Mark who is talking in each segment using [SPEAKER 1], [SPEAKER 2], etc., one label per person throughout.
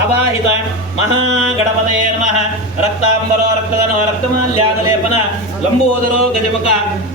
[SPEAKER 1] ಅವಾಹಿತ ಮಹಾಗಣಪತೇ ನಮಃ. ರಕ್ತಾಂಬರೋ ರಕ್ತಧನೋ ರಕ್ತಮಾಲ್ಯಾದಲೇಪನ ಲಂಬೋದರೋ ಗಜಮುಖ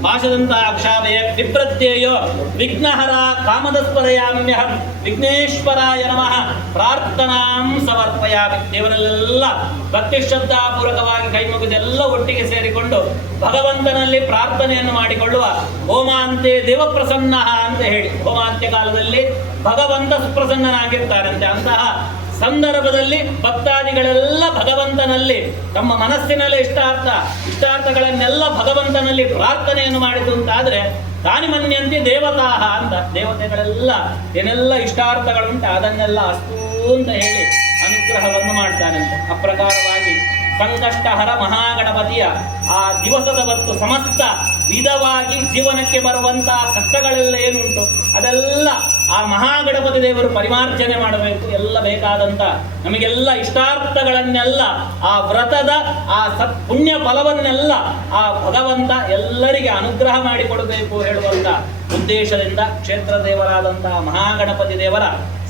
[SPEAKER 1] ಪಾಶದಂತ ಅಕ್ಷಾಭಯ ವಿಪ್ರತ್ಯಯೋ ವಿಘ್ನಹರ ಕಾಮದಸ್ಪದಯಾಮ್ಯಹ ವಿಘ್ನೇಶ್ವರಾಯ ನಮಃ. ಪ್ರಾರ್ಥನಾಂ ಸಮರ್ಪಯಾಮಿ. ದೇವರಲ್ಲೆಲ್ಲ ಭಕ್ತಿ ಶ್ರದ್ಧಾಪೂರ್ವಕವಾಗಿ ಕೈ ಮುಗಿದೆಲ್ಲ ಒಟ್ಟಿಗೆ ಸೇರಿಕೊಂಡು ಭಗವಂತನಲ್ಲಿ ಪ್ರಾರ್ಥನೆಯನ್ನು ಮಾಡಿಕೊಳ್ಳುವ ಹೋಮಾಂತೆ ದೇವಪ್ರಸನ್ನ ಅಂತ ಹೇಳಿ. ಹೋಮಾಂತ್ಯ ಕಾಲದಲ್ಲಿ ಭಗವಂತ ಸುಪ್ರಸನ್ನನಾಗಿರ್ತಾರಂತೆ. ಅಂತಹ ಸಂದರ್ಭದಲ್ಲಿ ಭಕ್ತಾದಿಗಳೆಲ್ಲ ಭಗವಂತನಲ್ಲಿ ತಮ್ಮ ಮನಸ್ಸಿನಲ್ಲಿ ಇಷ್ಟಾರ್ಥ, ಇಷ್ಟಾರ್ಥಗಳನ್ನೆಲ್ಲ ಭಗವಂತನಲ್ಲಿ ಪ್ರಾರ್ಥನೆಯನ್ನು ಮಾಡಿತು ಅಂತಾದ್ರೆ ತಾನಿ ಮನ್ಯಂತೆ ದೇವತಾಹ ಅಂತ ದೇವತೆಗಳೆಲ್ಲ ಏನೆಲ್ಲ ಇಷ್ಟಾರ್ಥಗಳುಂಟ ಅದನ್ನೆಲ್ಲ ಅಸ್ತು ಅಂತ ಹೇಳಿ ಅನುಗ್ರಹವನ್ನು ಮಾಡ್ತಾನಂತೆ ಅಪ್ರಕಾರವಾಗಿ ಸಂಕಷ್ಟಹರ ಮಹಾಗಣಪತಿಯ ಆ ದಿವಸದ ಹೊತ್ತು ಸಮಸ್ತ ವಿಧವಾಗಿ ಜೀವನಕ್ಕೆ ಬರುವಂತಹ ಕಷ್ಟಗಳೆಲ್ಲ ಏನುಂಟು? ಅದೆಲ್ಲ ಆ ಮಹಾಗಣಪತಿ ದೇವರು ಪರಿಮಾರ್ಜನೆ ಮಾಡಬೇಕು. ಎಲ್ಲ ಬೇಕಾದಂತ ನಮಗೆಲ್ಲ ಇಷ್ಟಾರ್ಥಗಳನ್ನೆಲ್ಲ, ಆ ವ್ರತದ, ಆ ಸತ್ ಪುಣ್ಯ ಫಲವನ್ನೆಲ್ಲ ಆ ಭಗವಂತ ಎಲ್ಲರಿಗೆ ಅನುಗ್ರಹ ಮಾಡಿಕೊಡಬೇಕು ಹೇಳುವಂತ ಉದ್ದೇಶದಿಂದ ಕ್ಷೇತ್ರ ದೇವರಾದಂತಹ ಮಹಾಗಣಪತಿ ದೇವರ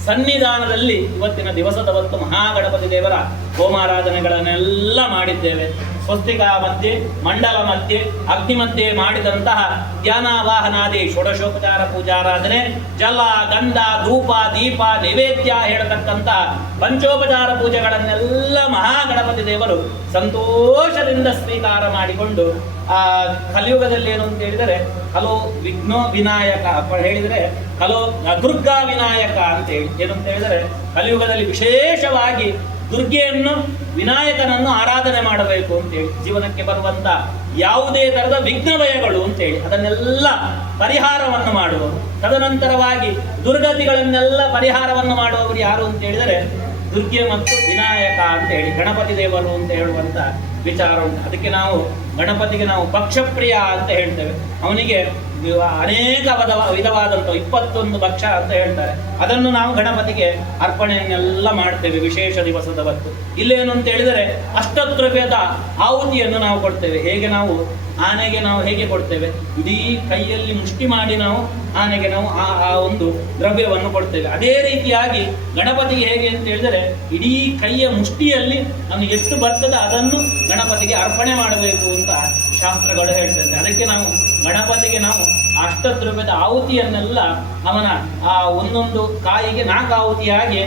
[SPEAKER 1] ಸನ್ನಿಧಾನದಲ್ಲಿ ಇವತ್ತಿನ ದಿವಸದ ಹೊತ್ತು ಮಹಾಗಣಪತಿ ದೇವರ ಹೋಮಾರಾಧನೆಗಳನ್ನೆಲ್ಲ ಮಾಡಿದ್ದೇವೆ. ಸ್ವಸ್ತಿಕಾ ಮಧ್ಯೆ, ಮಂಡಲ ಮಧ್ಯೆ, ಅಗ್ನಿ ಮಧ್ಯೆ ಮಾಡಿದಂತಹ ಧ್ಯಾನಾವಾಹನಾದಿ ಷೋಡಶೋಪಚಾರ ಪೂಜಾರಾಧನೆ, ಜಲ ಗಂಧ ಧೂಪ, ದೀಪ, ನೈವೇದ್ಯ ಹೇಳತಕ್ಕಂತಹ ಪಂಚೋಪಚಾರ ಪೂಜೆಗಳನ್ನೆಲ್ಲ ಮಹಾಗಣಪತಿ ದೇವರು ಸಂತೋಷದಿಂದ ಸ್ವೀಕಾರ ಮಾಡಿಕೊಂಡು, ಆ ಕಲಿಯುಗದಲ್ಲಿ ಏನು ಅಂತ ಹೇಳಿದರೆ, ಹಲೋ ವಿಘ್ನೋ ವಿನಾಯಕ ಅಪ್ಪ ಹೇಳಿದರೆ, ಹಲೋ ದುರ್ಗಾ ವಿನಾಯಕ ಅಂತ ಹೇಳಿ, ಏನು ಅಂತ ಹೇಳಿದರೆ, ಕಲಿಯುಗದಲ್ಲಿ ವಿಶೇಷವಾಗಿ ದುರ್ಗೆಯನ್ನು ವಿನಾಯಕನನ್ನು ಆರಾಧನೆ ಮಾಡಬೇಕು ಅಂತೇಳಿ ಜೀವನಕ್ಕೆ ಬರುವಂತ ಯಾವುದೇ ತರದ ವಿಘ್ನ ಭಯಗಳು ಅಂತೇಳಿ ಅದನ್ನೆಲ್ಲ ಪರಿಹಾರವನ್ನು ಮಾಡುವವರು. ತದನಂತರವಾಗಿ ದುರ್ಗತಿಗಳನ್ನೆಲ್ಲ ಪರಿಹಾರವನ್ನು ಮಾಡುವವರು ಯಾರು ಅಂತ ಹೇಳಿದರೆ, ದುರ್ಗೆ ಮತ್ತು ವಿನಾಯಕ ಅಂತ ಹೇಳಿ, ಗಣಪತಿ ದೇವರು ಅಂತ ಹೇಳುವಂತ ವಿಚಾರ ಉಂಟು. ಅದಕ್ಕೆ ನಾವು ಗಣಪತಿಗೆ ನಾವು ಪಕ್ಷಪ್ರಿಯ ಅಂತ ಹೇಳ್ತೇವೆ. ಅವನಿಗೆ ಅನೇಕ ವಿಧ ವಿಧವಾದಂಥ ಇಪ್ಪತ್ತೊಂದು ಪಕ್ಷ ಅಂತ ಹೇಳ್ತಾರೆ. ಅದನ್ನು ನಾವು ಗಣಪತಿಗೆ ಅರ್ಪಣೆಯನ್ನೆಲ್ಲ ಮಾಡ್ತೇವೆ, ವಿಶೇಷ ದಿವಸದ ಹೊತ್ತು. ಇಲ್ಲೇನು ಅಂತ ಹೇಳಿದರೆ ಅಷ್ಟದ್ರವ್ಯದ ಆಹುತಿಯನ್ನು ನಾವು ಕೊಡ್ತೇವೆ. ಹೇಗೆ ನಾವು? ಆನೆಗೆ ನಾವು ಹೇಗೆ ಕೊಡ್ತೇವೆ? ಇಡೀ ಕೈಯಲ್ಲಿ ಮುಷ್ಟಿ ಮಾಡಿ ನಾವು ಆನೆಗೆ ನಾವು ಆ ಆ ಒಂದು ದ್ರವ್ಯವನ್ನು ಕೊಡ್ತೇವೆ. ಅದೇ ರೀತಿಯಾಗಿ ಗಣಪತಿಗೆ ಹೇಗೆ ಅಂತ ಹೇಳಿದರೆ ಇಡೀ ಕೈಯ ಮುಷ್ಟಿಯಲ್ಲಿ ಅವನು ಎಷ್ಟು ಬರ್ತದೆ ಅದನ್ನು ಗಣಪತಿಗೆ ಅರ್ಪಣೆ ಮಾಡಬೇಕು ಅಂತ ಶಾಸ್ತ್ರಗಳು ಹೇಳ್ತದೆ ಅದಕ್ಕೆ ನಾವು ಗಣಪತಿಗೆ ನಾವು ಅಷ್ಟದ್ರವ್ಯದ ಆಹುತಿಯನ್ನೆಲ್ಲ ಅವನ ಆ ಒಂದೊಂದು ಕಾಯಿಗೆ ನಾಲ್ಕು ಆಹುತಿಯಾಗಿ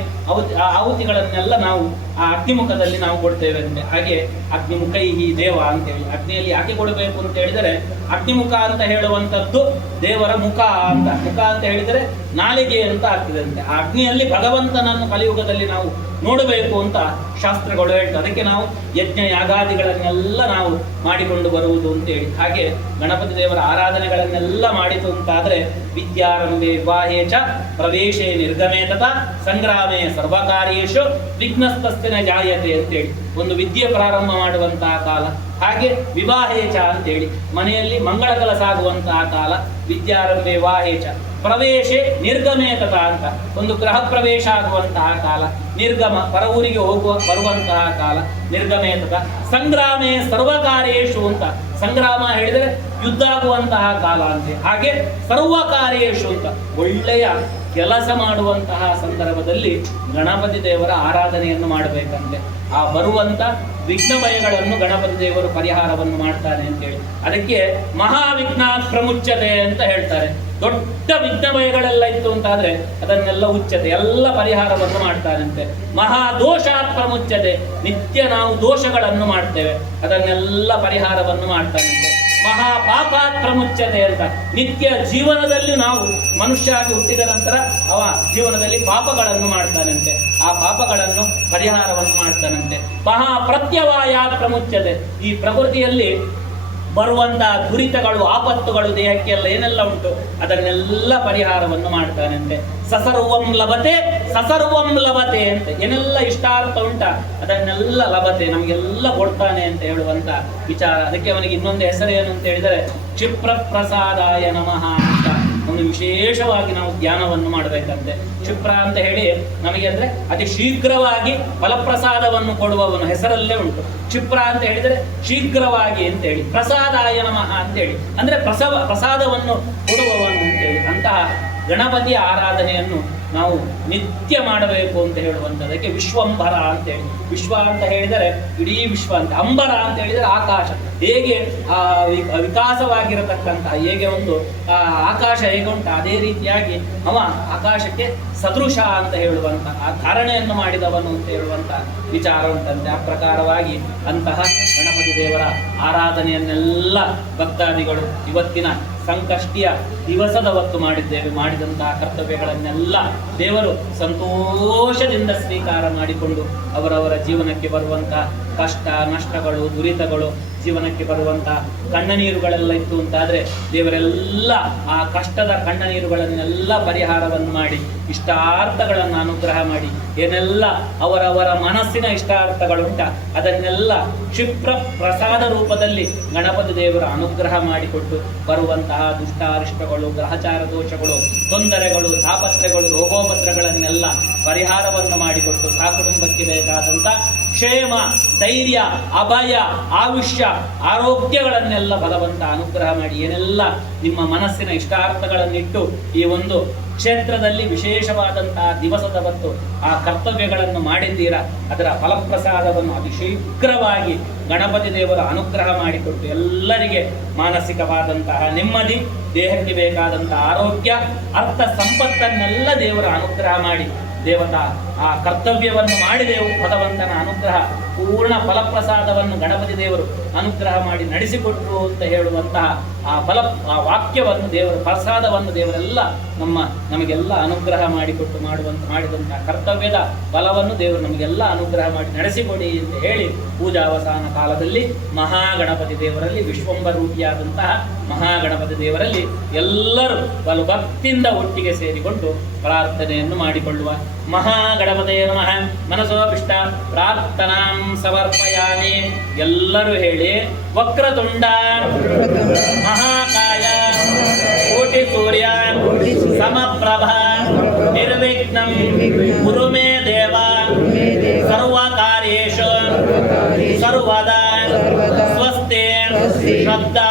[SPEAKER 1] ಆಹುತಿಗಳನ್ನೆಲ್ಲ ನಾವು ಆ ಅಗ್ನಿಮುಖದಲ್ಲಿ ನಾವು ಕೊಡ್ತೇವೆ ಅಂತೆ. ಹಾಗೆ ಅಗ್ನಿಮುಖ ಈ ದೇವ ಅಂತೇಳಿ. ಅಗ್ನಿಯಲ್ಲಿ ಯಾಕೆ ಕೊಡಬೇಕು ಅಂತ ಹೇಳಿದರೆ ಅಗ್ನಿಮುಖ ಅಂತ ಹೇಳುವಂಥದ್ದು ದೇವರ ಮುಖ ಅಂತ. ಮುಖ ಅಂತ ಹೇಳಿದರೆ ನಾಲಿಗೆ ಅಂತ ಆಗ್ತದಂತೆ. ಆ ಅಗ್ನಿಯಲ್ಲಿ ಭಗವಂತನನ್ನು ಕಲಿಯುಗದಲ್ಲಿ ನಾವು ನೋಡಬೇಕು ಅಂತ ಶಾಸ್ತ್ರಗಳು ಹೇಳ್ತವೆ. ಅದಕ್ಕೆ ನಾವು ಯಜ್ಞ ಯಾಗಾದಿಗಳನ್ನೆಲ್ಲ ನಾವು ಮಾಡಿಕೊಂಡು ಬರುವುದು ಅಂತೇಳಿ. ಹಾಗೆ ಗಣಪತಿ ದೇವರ ಆರಾಧನೆಗಳನ್ನೆಲ್ಲ ಮಾಡಿತು ಅಂತಾದರೆ ವಿದ್ಯಾರಂಭೆ ಚ ಪ್ರವೇಶೇ ನಿರ್ಗಮೇ ಸಂಗ್ರಾಮೇ ಸರ್ವಕಾರ್ಯೇಶು ವಿಘ್ನಸ್ತಸ್ತಿನ ಜಾಯತೆ ಅಂತೇಳಿ ಒಂದು ವಿದ್ಯೆ ಪ್ರಾರಂಭ ಮಾಡುವಂತಹ ಕಾಲ. ಹಾಗೆ ವಿವಾಹೇಚ ಅಂತೇಳಿ ಮನೆಯಲ್ಲಿ ಮಂಗಳ ಕಲಸ ಆಗುವಂತಹ ಕಾಲ, ವಿದ್ಯಾರಂಭೆ ವಾಹೇಚ. ಪ್ರವೇಶೆ ನಿರ್ಗಮೇ ತಥಾ ಅಂತ, ಒಂದು ಗೃಹ ಪ್ರವೇಶ ಆಗುವಂತಹ ಕಾಲ, ನಿರ್ಗಮ ಪರ ಊರಿಗೆ ಹೋಗುವ ಬರುವಂತಹ ಕಾಲ ನಿರ್ಗಮೇ ತಥಾ ಸಂಗ್ರಾಮೇ ಸರ್ವಕಾರೇಶು ಅಂತ ಸಂಗ್ರಾಮ ಹೇಳಿದರೆ ಯುದ್ಧ ಆಗುವಂತಹ ಕಾಲ ಅಂತೆ. ಹಾಗೆ ಸರ್ವಕಾರ್ಯೇಶು ಅಂತ. ಒಳ್ಳೆಯ ಕೆಲಸ ಮಾಡುವಂತಹ ಸಂದರ್ಭದಲ್ಲಿ ಗಣಪತಿ ದೇವರ ಆರಾಧನೆಯನ್ನು ಮಾಡಬೇಕಂತೆ. ಆ ಬರುವಂತ ವಿಘ್ನ ಭಯಗಳನ್ನು ಗಣಪತಿ ದೇವರು ಪರಿಹಾರವನ್ನು ಮಾಡ್ತಾನೆ ಅಂತೇಳಿ ಅದಕ್ಕೆ ಮಹಾವಿಘ್ನ ಪ್ರಮುಚ್ಚತೆ ಅಂತ ಹೇಳ್ತಾರೆ. ದೊಡ್ಡ ವಿಘ್ನಮಯಗಳೆಲ್ಲ ಇತ್ತು ಅಂತಾದ್ರೆ ಅದನ್ನೆಲ್ಲ ಉಚ್ಚತೆ ಎಲ್ಲ ಪರಿಹಾರವನ್ನು ಮಾಡ್ತಾನಂತೆ ಮಹಾದೋಷಾತ್ ಪ್ರಮುಚ್ಚತೆ ನಿತ್ಯ ನಾವು ದೋಷಗಳನ್ನು ಮಾಡ್ತೇವೆ, ಅದನ್ನೆಲ್ಲ ಪರಿಹಾರವನ್ನು ಮಾಡ್ತಾನಂತೆ ಮಹಾಪಾಪಾತ್ ಪ್ರಮುಚ್ಚತೆ ಅಂತ. ನಿತ್ಯ ಜೀವನದಲ್ಲಿ ನಾವು ಮನುಷ್ಯ ಆಗಿ ಹುಟ್ಟಿದ ನಂತರ ಅವ ಜೀವನದಲ್ಲಿ ಪಾಪಗಳನ್ನು ಮಾಡ್ತಾನಂತೆ. ಆ ಪಾಪಗಳನ್ನು ಪರಿಹಾರವನ್ನು ಮಾಡ್ತಾನಂತೆ. ಮಹಾ ಪ್ರತ್ಯವಾಯಾತ್ ಪ್ರಮುಚ್ಚತೆ ಈ ಪ್ರಕೃತಿಯಲ್ಲಿ ಬರುವಂತಹ ದುರಿತಗಳು ಆಪತ್ತುಗಳು ದೇಹಕ್ಕೆಲ್ಲ ಏನೆಲ್ಲ ಉಂಟು, ಅದನ್ನೆಲ್ಲ ಪರಿಹಾರವನ್ನು ಮಾಡ್ತಾನಂತೆ ಸಸರ್ವಂ ಲಭತೆ ಸಸರ್ವಂ ಲಭತೆ ಅಂತ ಏನೆಲ್ಲ ಇಷ್ಟಾರ್ಥ ಉಂಟ, ಅದನ್ನೆಲ್ಲ ಲಭತೆ ನಮಗೆಲ್ಲ ಕೊಡ್ತಾನೆ ಅಂತ ಹೇಳುವಂತ ವಿಚಾರ. ಅದಕ್ಕೆ ಅವನಿಗೆ ಇನ್ನೊಂದು ಹೆಸರು ಏನು ಅಂತ ಹೇಳಿದರೆ ಕ್ಷಿಪ್ರ ಪ್ರಸಾದಾಯ ನಮಃ. ಅಂತ ಅವನು ವಿಶೇಷವಾಗಿ ನಾವು ಧ್ಯಾನವನ್ನು ಮಾಡಬೇಕಂತೆ. ಕ್ಷಿಪ್ರ ಅಂತ ಹೇಳಿ ನಮಗೆ ಅಂದ್ರೆ ಅತಿ ಶೀಘ್ರವಾಗಿ ಫಲಪ್ರಸಾದವನ್ನು ಕೊಡುವವನು ಹೆಸರಲ್ಲೇ ಉಂಟು. ಕ್ಷಿಪ್ರ ಅಂತ ಹೇಳಿದರೆ ಶೀಘ್ರವಾಗಿ ಅಂತೇಳಿ ಪ್ರಸಾದಾಯ ನಮಃ ಅಂತೇಳಿ ಅಂದ್ರೆ ಪ್ರಸವ ಪ್ರಸಾದವನ್ನು ಕೊಡುವವನು ಅಂತೇಳಿ ಅಂತಹ ಗಣಪತಿಯ ಆರಾಧನೆಯನ್ನು ನಾವು ನಿತ್ಯ ಮಾಡಬೇಕು ಅಂತ ಹೇಳುವಂಥದ್ದಕ್ಕೆ ವಿಶ್ವಂಭರ ಅಂತ ಹೇಳಿ. ವಿಶ್ವ ಅಂತ ಹೇಳಿದರೆ ಇಡೀ ವಿಶ್ವ ಅಂತ. ಅಂಬರ ಅಂತ ಹೇಳಿದರೆ ಆಕಾಶ. ಹೇಗೆ, ಆ ವಿಕಾಸವಾಗಿರತಕ್ಕಂತಹ ಹೇಗೆ ಒಂದು, ಆ, ಆಕಾಶ ಹೇಗೆ ಉಂಟು, ಅದೇ ರೀತಿಯಾಗಿ ಅವ ಆಕಾಶಕ್ಕೆ ಸದೃಶ ಅಂತ ಹೇಳುವಂತಹ, ಆ ಧಾರಣೆಯನ್ನು ಮಾಡಿದವನು ಅಂತ ಹೇಳುವಂತಹ ವಿಚಾರ ಉಂಟಂತೆ. ಆ ಪ್ರಕಾರವಾಗಿ ಅಂತಹ ಗಣಪತಿ ದೇವರ ಆರಾಧನೆಯನ್ನೆಲ್ಲ ಭಕ್ತಾದಿಗಳು ಇವತ್ತಿನ ಸಂಕಷ್ಟಿಯ ದಿವಸದ ಹೊತ್ತು ಮಾಡಿದ್ದೇವೆ. ಮಾಡಿದಂತಹ ಕರ್ತವ್ಯಗಳನ್ನೆಲ್ಲ ದೇವರು ಸಂತೋಷದಿಂದ ಸ್ವೀಕಾರ ಮಾಡಿಕೊಂಡು ಅವರವರ ಜೀವನಕ್ಕೆ ಬರುವಂತಹ ಕಷ್ಟ, ನಷ್ಟಗಳು, ದುರಿತಗಳು ಜೀವನಕ್ಕೆ ಬರುವಂತಹ ಕಣ್ಣನೀರುಗಳೆಲ್ಲ ಇತ್ತು ಅಂತಾದರೆ ದೇವರೆಲ್ಲ ಆ ಕಷ್ಟದ ಕಣ್ಣನೀರುಗಳನ್ನೆಲ್ಲ ಪರಿಹಾರವನ್ನು ಮಾಡಿ, ಇಷ್ಟಾರ್ಥಗಳನ್ನು ಅನುಗ್ರಹ ಮಾಡಿ, ಏನೆಲ್ಲ ಅವರವರ ಮನಸ್ಸಿನ ಇಷ್ಟಾರ್ಥಗಳುಂಟ, ಅದನ್ನೆಲ್ಲ ಕ್ಷಿಪ್ರ ಪ್ರಸಾದ ರೂಪದಲ್ಲಿ ಗಣಪತಿ ದೇವರ ಅನುಗ್ರಹ ಮಾಡಿಕೊಟ್ಟು ಬರುವಂತಹ ದುಷ್ಟಾರಿಷ್ಟಗಳು, ಗ್ರಹಚಾರ ದೋಷಗಳು, ತೊಂದರೆಗಳು, ತಾಪತ್ರೆಗಳು ರೋಗೋಪತ್ರಗಳನ್ನೆಲ್ಲ ಪರಿಹಾರವನ್ನು ಮಾಡಿಕೊಟ್ಟು ಸಾಕುಟುಂಬಕ್ಕೆ ಬೇಕಾದಂಥ ಕ್ಷೇಮ, ಧೈರ್ಯ, ಅಭಯ ಆಯುಷ್ಯ ಆರೋಗ್ಯಗಳನ್ನೆಲ್ಲ ಬಲವಂತ ಅನುಗ್ರಹ ಮಾಡಿ ಏನೆಲ್ಲ ನಿಮ್ಮ ಮನಸ್ಸಿನ ಇಷ್ಟಾರ್ಥಗಳನ್ನಿಟ್ಟು ಈ ಒಂದು ಕ್ಷೇತ್ರದಲ್ಲಿ ವಿಶೇಷವಾದಂತಹ ದಿವಸದ ಹೊತ್ತು ಆ ಕರ್ತವ್ಯಗಳನ್ನು ಮಾಡಿದ್ದೀರಾ, ಅದರ ಫಲಪ್ರಸಾದವನ್ನು ಅತಿ ಶೀಘ್ರವಾಗಿ ಗಣಪತಿ ದೇವರ ಅನುಗ್ರಹ ಮಾಡಿಕೊಟ್ಟು ಎಲ್ಲರಿಗೆ ಮಾನಸಿಕವಾದಂತಹ ನೆಮ್ಮದಿ, ದೇಹಕ್ಕೆ ಬೇಕಾದಂತಹ ಆರೋಗ್ಯ, ಅರ್ಥ ಸಂಪತ್ತನ್ನೆಲ್ಲ ದೇವರ ಅನುಗ್ರಹ ಮಾಡಿ ದೇವತಾ ಆ ಕರ್ತವ್ಯವನ್ನು ಮಾಡಿದೆವು ಭಗವಂತನ ಅನುಗ್ರಹ. ಪೂರ್ಣ ಫಲಪ್ರಸಾದವನ್ನು ಗಣಪತಿ ದೇವರು ಅನುಗ್ರಹ ಮಾಡಿ ನಡೆಸಿಕೊಟ್ರು ಅಂತ ಹೇಳುವಂತಹ ಆ ಫಲ, ಆ ವಾಕ್ಯವನ್ನು ದೇವರ, ಪ್ರಸಾದವನ್ನು ದೇವರೆಲ್ಲ ನಮ್ಮ, ನಮಗೆಲ್ಲ ಅನುಗ್ರಹ ಮಾಡಿಕೊಟ್ಟು ಮಾಡುವಂತ, ಮಾಡಿದಂತಹ ಕರ್ತವ್ಯದ ಫಲವನ್ನು ದೇವರು ನಮಗೆಲ್ಲ ಅನುಗ್ರಹ ಮಾಡಿ ನಡೆಸಿಕೊಡಿ ಅಂತ ಹೇಳಿ ಪೂಜಾವಸಾನ ಕಾಲದಲ್ಲಿ ಮಹಾಗಣಪತಿ ದೇವರಲ್ಲಿ ವಿಶ್ವಂಬರೂಪಿಯಾದಂತಹ ಮಹಾಗಣಪತಿ ದೇವರಲ್ಲಿ ಎಲ್ಲರೂ ಬಲು ಭಕ್ತಿಯಿಂದ ಒಟ್ಟಿಗೆ ಸೇರಿಕೊಂಡು ಪ್ರಾರ್ಥನೆಯನ್ನು ಮಾಡಿಕೊಳ್ಳುವ ಮಹಾಗಣಪತಿಯ ನಮಃ. ಮನಸೋಪಿಷ್ಟ ಪ್ರಾರ್ಥನಾಂ ಸಮರ್ಪಯಾಮಿ. ಎಲ್ಲರೂ ಹೇಳಿ, ವಕ್ರತುಂಡ, ಮಹಾಕಾಯ ಕೋಟಿ ಸೂರ್ಯ ಸಮಪ್ರಭ, ನಿರ್ವಿಘ್ನಂ ಗುರು ಮೇ ದೇವ ಸರ್ವಕಾರ್ಯೇಷು ಸರ್ವದ ಸ್ವಸ್ತಿ ಶ್ರದ್ಧಾ